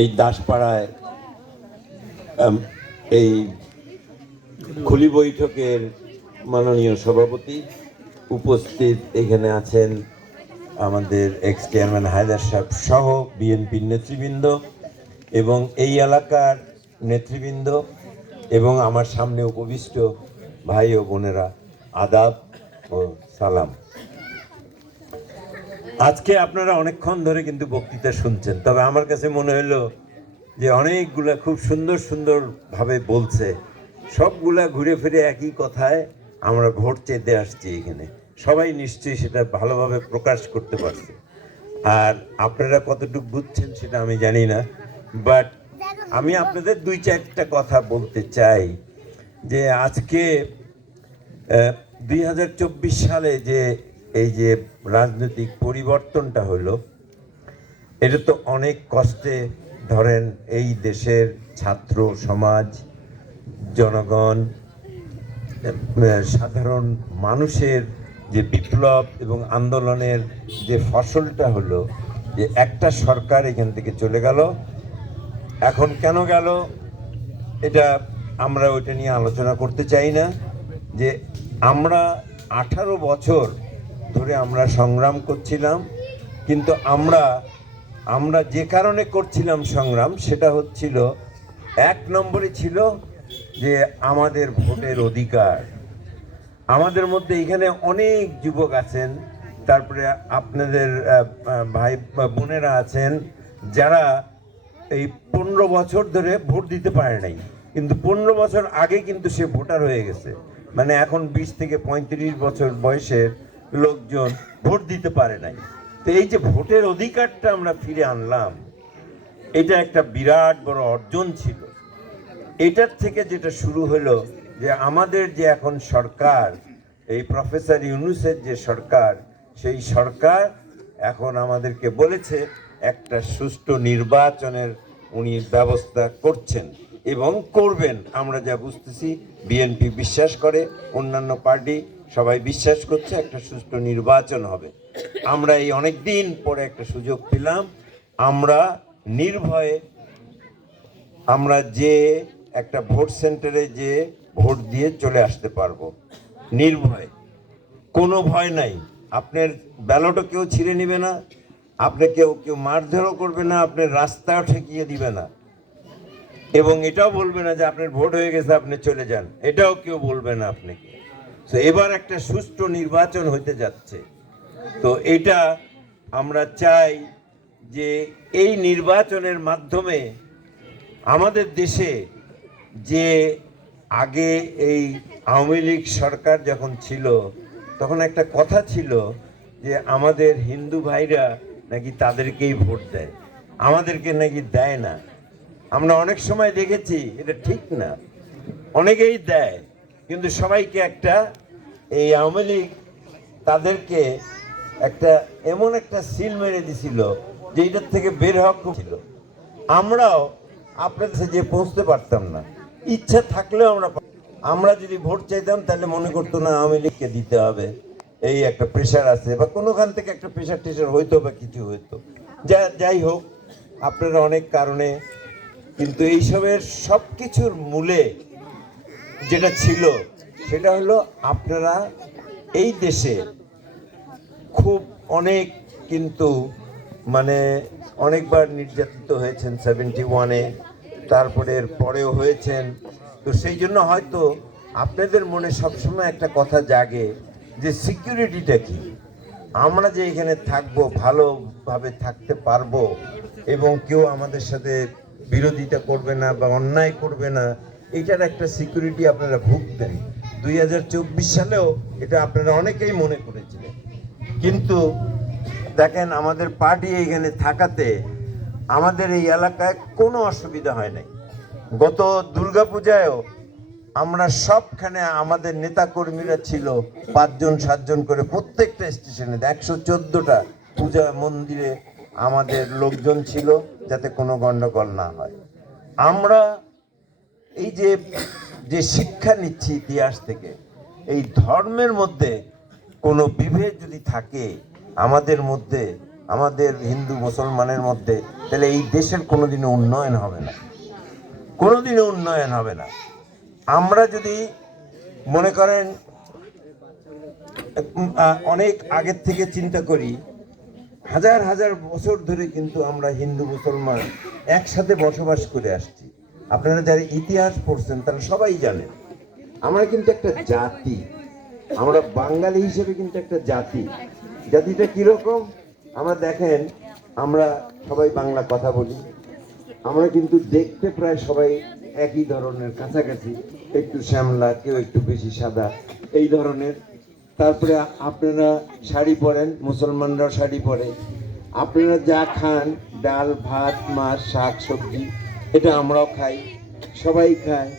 এই দাসপাড়ায় এই খুলি বৈঠকের মাননীয় সভাপতি উপস্থিত, এখানে আছেন আমাদের এক্স চেয়ারম্যান হায়দার সাহেব সহ বিএনপির নেতৃবৃন্দ এবং এই এলাকার নেতৃবৃন্দ এবং আমার সামনে উপবিষ্ট ভাই ও বোনেরা, আদাব ও সালাম। আজকে আপনারা অনেকক্ষণ ধরে কিন্তু বক্তৃতা শুনছেন, তবে আমার কাছে মনে হলো যে অনেকগুলা খুব সুন্দর সুন্দরভাবে বলছে, সবগুলা ঘুরে ফিরে একই কথায় আমরা ভোট চেতে আসছি এখানে। সবাই নিশ্চয়ই সেটা ভালোভাবে প্রকাশ করতে পারছে। আর আপনারা কতটুকু বুঝছেন সেটা আমি জানি না, বাট আমি আপনাদের দুই চারটা কথা বলতে চাই। যে আজকে 2024 সালে যে এই যে রাজনৈতিক পরিবর্তনটা হলো, এটা তো অনেক কষ্টে, ধরেন এই দেশের ছাত্র সমাজ, জনগণ, সাধারণ মানুষের যে বিপ্লব এবং আন্দোলনের যে ফসলটা হলো, যে একটা সরকার এখান থেকে চলে গেল। এখন কেন গেল এটা আমরা ওইটা নিয়ে আলোচনা করতে চাই না। যে আমরা 18 বছর ধরে আমরা সংগ্রাম করছিলাম, কিন্তু আমরা যে কারণে করছিলাম সংগ্রাম, সেটা হচ্ছিল, এক নম্বরে ছিল যে আমাদের ভোটের অধিকার। আমাদের মধ্যে এখানে অনেক যুবক আছেন, তারপরে আপনাদের ভাই বোনেরা আছেন যারা এই 15 বছর ধরে ভোট দিতে পারে নাই, কিন্তু 15 বছর আগে কিন্তু সে ভোটার হয়ে গেছে। মানে এখন 20 থেকে 35 বছর বয়সের লোকজন ভোট দিতে পারে নাই। তো এই যে ভোটের অধিকারটা আমরা ফিরে আনলাম, এটা একটা বিরাট বড় অর্জন ছিল। এটার থেকে যেটা শুরু হলো, যে আমাদের যে এখন সরকার, এই প্রফেসর ইউনূসের যে সরকার, সেই সরকার এখন আমাদেরকে বলেছে একটা সুষ্ঠু নির্বাচনের উনি ব্যবস্থা করছেন এবং করবেন। আমরা যা বুঝতেছি, বিএনপি বিশ্বাস করে, অন্যান্য পার্টি সবাই বিশ্বাস করছে একটা সুষ্ঠু নির্বাচন হবে। আমরা এই অনেক দিন পরে একটা সুযোগ পেলাম, আমরা নির্ভয়ে আমরা যে একটা ভোট সেন্টারে যে ভোট দিয়ে চলে আসতে পারবো নির্ভয়ে, কোনো ভয় নাই। আপনার ব্যালটও কেউ ছিঁড়ে নেবে না, আপনাকে কেউ মারধরও করবে না, আপনার রাস্তাও ঠেকিয়ে দিবে না, এবং এটাও বলবে না যে আপনার ভোট হয়ে গেছে আপনি চলে যান, এটাও কেউ বলবে না আপনাকে। তো এবার একটা সুষ্ঠু নির্বাচন হতে যাচ্ছে। তো এটা আমরা চাই যে এই নির্বাচনের মাধ্যমে আমাদের দেশে, যে আগে এই আওয়ামী লীগ সরকার যখন ছিল, তখন একটা কথা ছিল যে আমাদের হিন্দু ভাইরা নাকি তাদেরকেই ভোট দেয়, আমাদেরকে নাকি দেয় না। আমরা অনেক সময় দেখেছি এটা ঠিক না, অনেকেই দেয়, কিন্তু সবাইকে একটা, এই আওয়ামী লীগ তাদেরকে একটা এমন একটা সিল মেরে দিছিল যে এটার থেকে বের হওয়া খুব ছিল। আমরাও আপনাদের কাছে যে পৌঁছতে পারতাম না, ইচ্ছা থাকলেও আমরা যদি ভোট চাইতাম তাহলে মনে করতো না আওয়ামী লীগকে দিতে হবে, এই একটা প্রেশার আছে, বা কোনোখান থেকে একটা প্রেশার টেশার হইতো বা কিছু হইতো। যাই হোক, আপনারা অনেক কারণে, কিন্তু এইসবের সব কিছুর মূলে যেটা ছিল সেটা হলো আপনারা এই দেশে খুব অনেক, কিন্তু মানে অনেকবার নির্যাতিত হয়েছেন 71-এ, তারপরে এর পরেও হয়েছেন। তো সেই জন্য হয়তো আপনাদের মনে সবসময় একটা কথা জাগে যে সিকিউরিটিটা কি, আমরা যে এখানে থাকবো, ভালোভাবে থাকতে পারবো এবং কেউ আমাদের সাথে বিরোধিতা করবে না বা অন্যায় করবে না, এটার একটা সিকিউরিটি আপনারা ভুগতেন। 2024 সালেও এটা আপনারা অনেকেই মনে করেছিলেন, কিন্তু দেখেন আমাদের পার্টি এখানে থাকাতে আমাদের এই এলাকায় কোনো অসুবিধা হয় নাই। গত দুর্গাপূজায়ও আমরা সবখানে আমাদের নেতা কর্মীরা ছিল 5-7 করে, প্রত্যেকটা স্টেশনে 114টা পূজা মন্দিরে আমাদের লোকজন ছিল, যাতে কোনো গন্ডগোল না হয়। আমরা এই যে শিক্ষা নিচ্ছি ইতিহাস থেকে, এই ধর্মের মধ্যে কোনো বিভেদ যদি থাকে আমাদের মধ্যে, আমাদের হিন্দু মুসলমানের মধ্যে, তাহলে এই দেশের কোনোদিনও উন্নয়ন হবে না, কোনোদিনও উন্নয়ন হবে না। আমরা যদি মনে করেন অনেক আগের থেকে চিন্তা করি, হাজার হাজার বছর ধরে কিন্তু আমরা হিন্দু মুসলমান একসাথে বসবাস করে আসছি। আপনারা যারা ইতিহাস পড়ছেন তারা সবাই জানেন আমরা কিন্তু একটা জাতি, আমরা বাঙালি হিসেবে কিন্তু একটা জাতি। জাতিটা কিরকম আমরা দেখেন, আমরা সবাই বাংলা কথা বলি, আমরা কিন্তু দেখতে প্রায় সবাই একই ধরনের, কাছাকাছি, একটু শ্যামলা, কেউ একটু বেশি সাদা, এই ধরনের। তারপরে আপনারা শাড়ি পরেন, মুসলমানরাও শাড়ি পরে। আপনারা যা খান, ডাল ভাত মাছ শাক সবজি, এটা আমরাও খাই, সবাই খায়।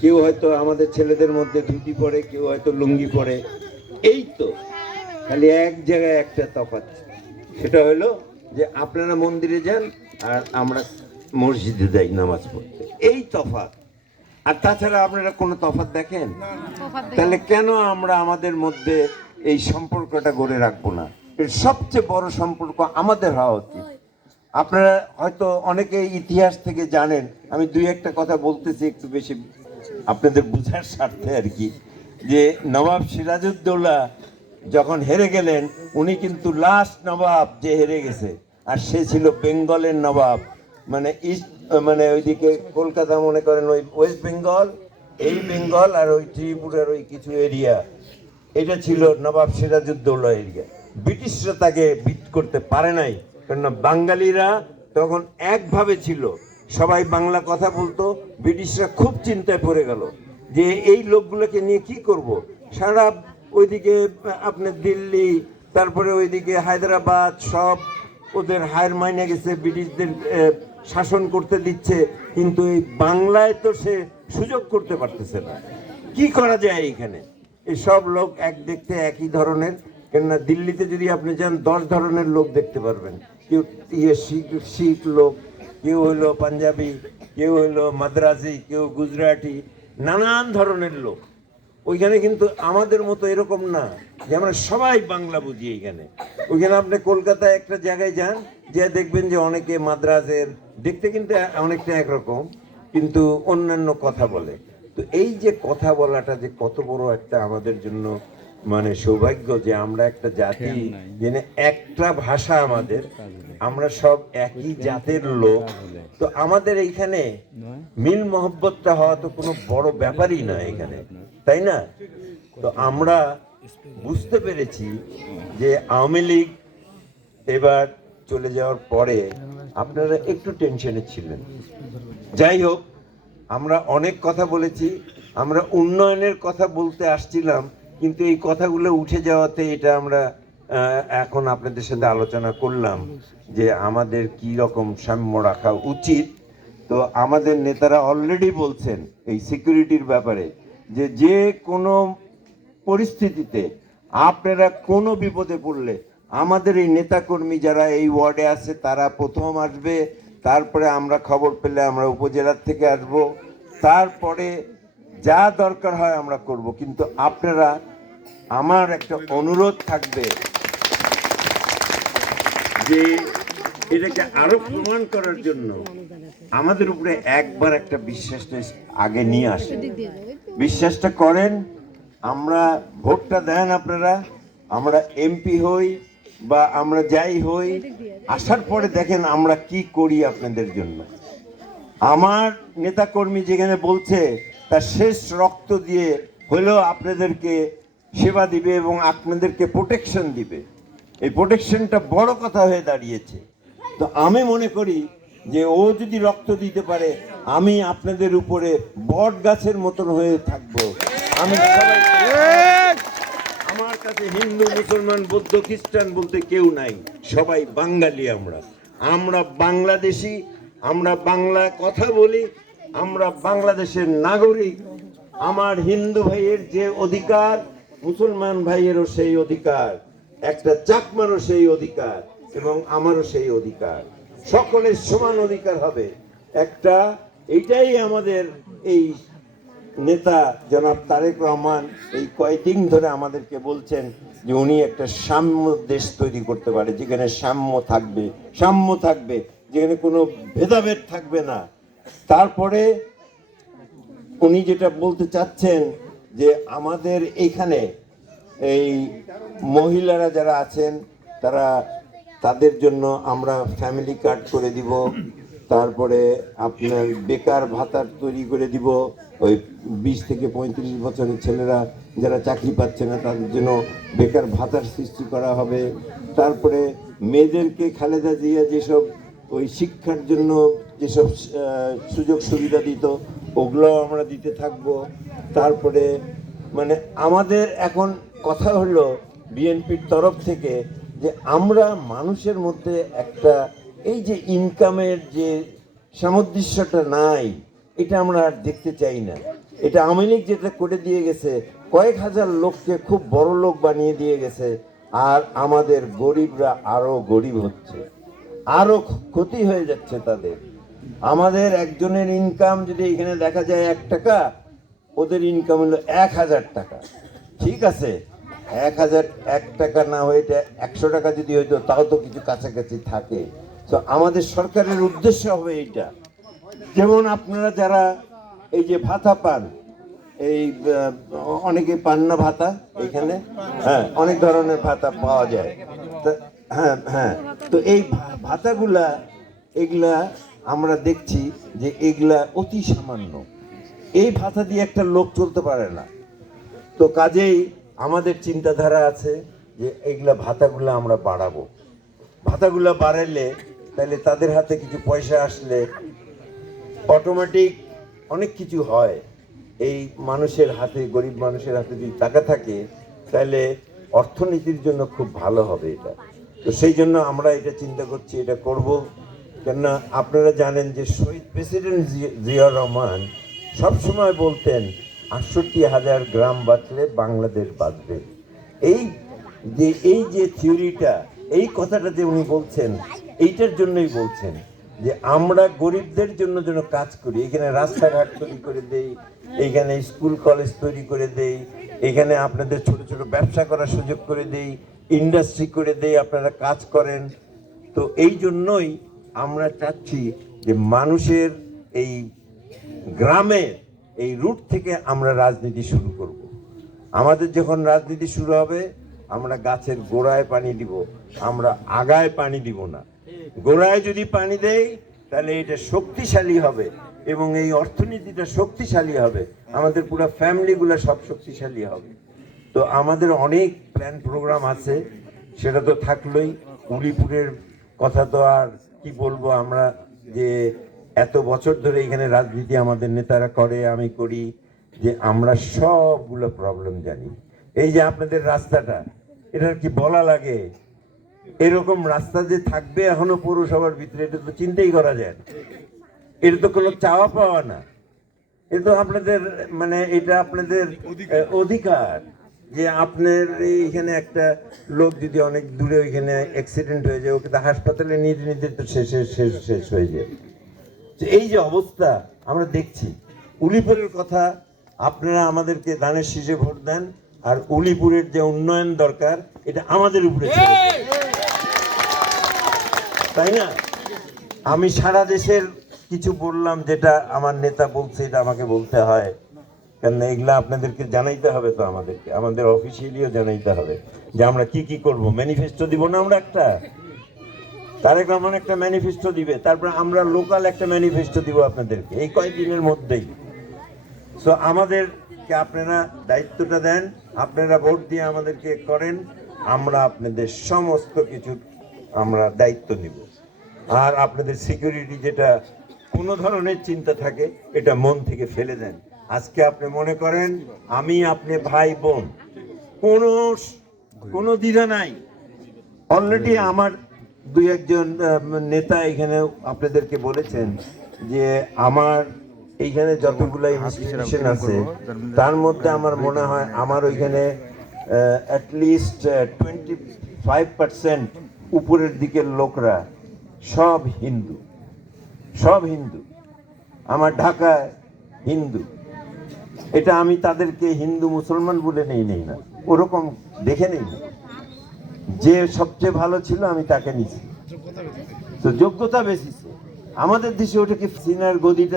কেউ হয়তো আমাদের ছেলেদের মধ্যে ধুতি পরে, কেউ হয়তো লুঙ্গি পরে। এই তো খালি এক জায়গায় একটা তফাৎ, সেটা হলো যে আপনারা মন্দিরে যান আর আমরা মসজিদে যাই নামাজ পড়তে, এই তফাৎ। আর তাছাড়া আপনারা কোনো তফাৎ দেখেন? তাহলে কেন আমরা আমাদের মধ্যে এই সম্পর্কটা গড়ে রাখবো না? এর সবচেয়ে বড় সম্পর্ক আমাদের হওয়া উচিত। আপনারা হয়তো অনেকে ইতিহাস থেকে জানেন, আমি দুই একটা কথা বলতেছি একটু বেশি আপনাদের বুঝার স্বার্থে আর কি, যে নবাব সিরাজউদ্দৌলা যখন হেরে গেলেন, উনি কিন্তু লাস্ট নবাব যে হেরে গেছে, আর সে ছিল বেঙ্গলের নবাব, মানে ইস্ট, মানে ওইদিকে কলকাতা মনে করেন ওই ওয়েস্ট বেঙ্গল, এই বেঙ্গল আর ওই ত্রিপুরার ওই কিছু এরিয়া, এটা ছিল নবাব সিরাজউদ্দৌলা এরিয়া। ব্রিটিশরা তাকে বিট করতে পারে নাই, কারণ বাঙালিরা তখন একভাবে ছিল, সবাই বাংলা কথা বলতো। ব্রিটিশরা খুব চিন্তায় পড়ে গেল যে এই লোকগুলোকে নিয়ে কি করব। সারা ওইদিকে আপনার দিল্লি, তারপরে ওইদিকে হায়দ্রাবাদ, সব ওদের হায়ার মাইনে গেছে, ব্রিটিশদের শাসন করতে দিচ্ছে, কিন্তু এই বাংলায় তো সে সুযোগ করতে পারতেছে না। কি করা যায় এখানে? এই সব লোক এক দেখতে একই ধরনের, কেননা দিল্লিতে যদি আপনি যান 10 ধরনের লোক দেখতে পারবেন। কেউ শিখ লোক, কেউ হলো পাঞ্জাবি, কেউ হলো মাদ্রাসি, কেউ গুজরাটি, নানান ধরনের লোক। ওইখানে কিন্তু আমাদের মতো এরকম না যে আমরা সবাই বাংলা বুঝি এখানে। ওইখানে আপনি কলকাতায় একটা জায়গায় যান, যে দেখবেন যে অনেকে মাদ্রাসের, দেখতে কিন্তু অনেকটা একরকম, কিন্তু অন্যান্য কথা বলে। তো এই যে কথা বলাটা যে কত বড় একটা আমাদের জন্য মানে সৌভাগ্য, যে আমরা একটা জাতি, যেখানে একটা ভাষা আমাদের, আমরা সব একই জাতের লোক। তো আমাদের এইখানে মিল মহব্বতটা হওয়া তো কোনো বড় ব্যাপারই না এখানে, তাই না? তো আমরা বুঝতে পেরেছি যে আওয়ামী লীগ এবার চলে যাওয়ার পরে আপনারা একটু টেনশনে ছিলেন। যাই হোক, আমরা অনেক কথা বলেছি, আমরা উন্নয়নের কথা বলতে আসছিলাম, কিন্তু এই কথাগুলো উঠে যাওয়াতে এটা আমরা এখন আপনাদের সাথে আলোচনা করলাম যে আমাদের কি রকম সাম্য রাখা উচিত। তো আমাদের নেতারা অলরেডি বলছেন এই সিকিউরিটির ব্যাপারে, যে যে কোনো পরিস্থিতিতে আপনারা কোনো বিপদে পড়লে আমাদের এই নেতাকর্মী যারা এই ওয়ার্ডে আছে তারা প্রথম আসবে, তারপরে আমরা খবর পেলে আমরা উপজেলার থেকে আসব, তারপরে যা দরকার হয় আমরা করব। কিন্তু আপনারা, আমার একটা অনুরোধ থাকবে যে এটাকে আরো প্রমাণ করার জন্য আমাদের উপরে একবার একটা বিশ্বাসটা আগে নিয়ে আসেন, বিশ্বাসটা করেন, আমরা ভোটটা দেন আপনারা, আমরা এমপি হই বা আমরা যাই হই, আসার পরে দেখেন আমরা কি করি আপনাদের জন্য। আমার নেতাকর্মী যেখানে বলছে তার শেষ রক্ত দিয়ে হলেও আপনাদেরকে সেবা দিবে এবং আপনাদেরকে প্রোটেকশন দিবে। এই প্রোটেকশনটা বড় কথা হয়ে দাঁড়িয়েছে। তো আমি মনে করি যে ও যদি রক্ত দিতে পারে, আমি আপনাদের উপরে বট গাছের মতন হয়ে থাকবো। আমি সবাই, আমার কাছে হিন্দু মুসলমান বৌদ্ধ খ্রিস্টান বলতে কেউ নাই, সবাই বাঙালি। আমরা বাংলাদেশি, আমরা বাংলায় কথা বলি, আমরা বাংলাদেশের নাগরিক। আমার হিন্দু ভাইয়ের যে অধিকার, মুসলমান ভাইয়েরও সেই অধিকার, একটা চাকমারও সেই অধিকার, এবং আমারও সেই অধিকার, সকলের সমান অধিকার হবে একটা। এইটাই আমাদের এই নেতা জনাব তারেক রহমান এই কয়েকদিন ধরে আমাদেরকে বলছেন যে উনি একটা সাম্য দেশ তৈরি করতে পারে, যেখানে সাম্য থাকবে, যেখানে কোনো ভেদাভেদ থাকবে না। তারপরে উনি যেটা বলতে চাচ্ছেন যে আমাদের এইখানে এই মহিলারা যারা আছেন তাদের জন্য আমরা ফ্যামিলি কার্ড করে দিব, তারপরে আপনার বেকার ভাতা তৈরি করে দিব, ওই 20 থেকে 35 বছরের ছেলেরা যারা চাকরি পাচ্ছে না তাদের জন্য বেকার ভাতার সৃষ্টি করা হবে। তারপরে মেয়েদেরকে খালেদা জিয়া যেসব ওই শিক্ষার জন্য যেসব সুযোগ সুবিধা দিত ওগুলো আমরা দিতে থাকবো। তারপরে মানে আমাদের এখন কথা হলো বিএনপির তরফ থেকে যে আমরা মানুষের মধ্যে একটা এই যে ইনকামের যে সামঞ্জস্যটা নাই, এটা আমরা আর দেখতে চাই না। এটা আওয়ামী লীগ যেটা করে দিয়ে গেছে, কয়েক হাজার লোককে খুব বড় লোক বানিয়ে দিয়ে গেছে, আর আমাদের গরিবরা আরো গরিব হচ্ছে, আরো ক্ষতি হয়ে যাচ্ছে তাদের। আমাদের একজনের ইনকাম যদি এখানে দেখা যায় 1 টাকা, ওদের ইনকাম হলো 1000 টাকা। ঠিক আছে, 1 টাকা না হয়ে 100 টাকা যদি হইতো তাও তো কিছু কাছাকাছি থাকে। তো আমাদের সরকারের উদ্দেশ্য হবে এইটা। যেমন আপনারা যারা এই যে ভাতা পান, এই অনেকে পান না ভাতা এখানে, হ্যাঁ অনেক ধরনের ভাতা পাওয়া যায়। হ্যাঁ, তো এই ভাতাগুলা এগুলা আমরা দেখছি যে এগুলা অতি সামান্য, এই ভাতা দিয়ে একটা লোক চলতে পারে না। তো কাজেই আমাদের চিন্তাধারা আছে যে এইগুলা ভাতাগুলো আমরা বাড়াবো। ভাতাগুলো বাড়ালে তাহলে তাদের হাতে কিছু পয়সা আসলে অটোমেটিক অনেক কিছু হয়। এই মানুষের হাতে, গরিব মানুষের হাতে যদি টাকা থাকে তাহলে অর্থনীতির জন্য খুব ভালো হবে এটা। তো সেই জন্য আমরা এটা চিন্তা করছি, এটা করব। কেননা আপনারা জানেন যে শহীদ প্রেসিডেন্ট জিয়াউর রহমান সবসময় বলতেন 68,000 গ্রাম বাঁচলে বাংলাদেশ বাঁচবে। এই যে থিওরিটা, এই কথাটা যে উনি বলছেন, এইটার জন্যই বলছেন যে আমরা গরিবদের জন্য যেন কাজ করি, এখানে রাস্তাঘাট তৈরি করে দেই, এইখানে স্কুল কলেজ তৈরি করে দেই, এখানে আপনাদের ছোট ছোট ব্যবসা করার সুযোগ করে দেই, ইন্ডাস্ট্রি করে দেই, আপনারা কাজ করেন। তো এই জন্যই আমরা চাচ্ছি যে মানুষের এই গ্রামের এই রুট থেকে আমরা রাজনীতি শুরু করব। আমাদের যখন রাজনীতি শুরু হবে, আমরা গাছের গোড়ায় পানি দিব, আমরা আগায় পানি দিব না। গোড়ায় যদি পানি দেই তাহলে এটা শক্তিশালী হবে এবং এই অর্থনীতিটা শক্তিশালী হবে, আমাদের পুরো ফ্যামিলিগুলো সব শক্তিশালী হবে। তো আমাদের অনেক প্ল্যান প্রোগ্রাম আছে, সেটা তো থাকলোই। উলিপুরের কথা তো আর কি বলবো, আমরা যে এত বছর ধরে এখানে রাজনীতি আমাদের নেতারা করে, আমি করি, যে আমরা সবগুলো প্রবলেম জানি। এই যে আপনাদের রাস্তাটা, এটার কি বলা লাগে? এরকম রাস্তা যে থাকবে এখনো পৌরসভার ভিতরে, এটা তো চিন্তাই করা যায় না। এটা তো কোনো চাওয়া পাওয়া না, এটা তো আপনাদের মানে এটা আপনাদের অধিকার যে আপনার এইখানে একটা লোক যদি অনেক দূরে ওইখানে অ্যাক্সিডেন্ট হয়ে যায়, ওকে তো হাসপাতালে নিতে নিতে তো শেষ হয়ে যায়। এই যে অবস্থা আমরা দেখছি, উলিপুরের কথা আপনারা আমাদেরকে ধানের শীষে ভোট দেন, আর উলিপুরের যে উন্নয়ন দরকার এটা আমাদের উপরে, তাই না? আমি সারা দেশের কিছু বললাম, যেটা আমার নেতা বলছে এটা আমাকে বলতে হয়, কারণ এগুলা আপনাদেরকে জানাইতে হবে। তো আমাদের অফিসিয়ালিও জানাইতে হবে যে আমরা কি করব। ম্যানিফেস্টো দিব না আমরা একটা, তারেক রহমান একটা ম্যানিফেস্টো দিবে, তারপর আমরা লোকাল একটা ম্যানিফেস্টো দিব আপনাদেরকে এই কয়েকদিনের মধ্যেই। সো আমাদেরকে আপনারা দায়িত্বটা দেন, আপনারা ভোট দিয়ে আমাদেরকে করেন, আমরা আপনাদের সমস্ত কিছু আমরা দায়িত্ব নিব। আর আপনাদের সিকিউরিটি যেটা কোনো ধরনের চিন্তা থাকে এটা মন থেকে ফেলে দেন। আজকে আপনি মনে করেন আমি আপনি ভাই বোন, কোনো দ্বিধা নাই। অলরেডি আমার 2-1 নেতা এখানে আপনাদেরকে বলেছেন যে আমার এইখানে যতগুলো ইনস্টিটিউশন আছে তার মধ্যে আমার মনে হয় আমার ওইখানে অ্যাটলিস্ট 25% উপরের দিকের লোকরা সব হিন্দু। আমার ঢাকায় হিন্দু। এটা আমি তাদেরকে হিন্দু মুসলমান বলে নেই না, ওরকম দেখে নেই, যে সবচেয়ে ভালো ছিল আমি তাকে নিছি। তো যোগ্যতা বেশি, আমাদের দেশে ওটাকে সিনার গদিটা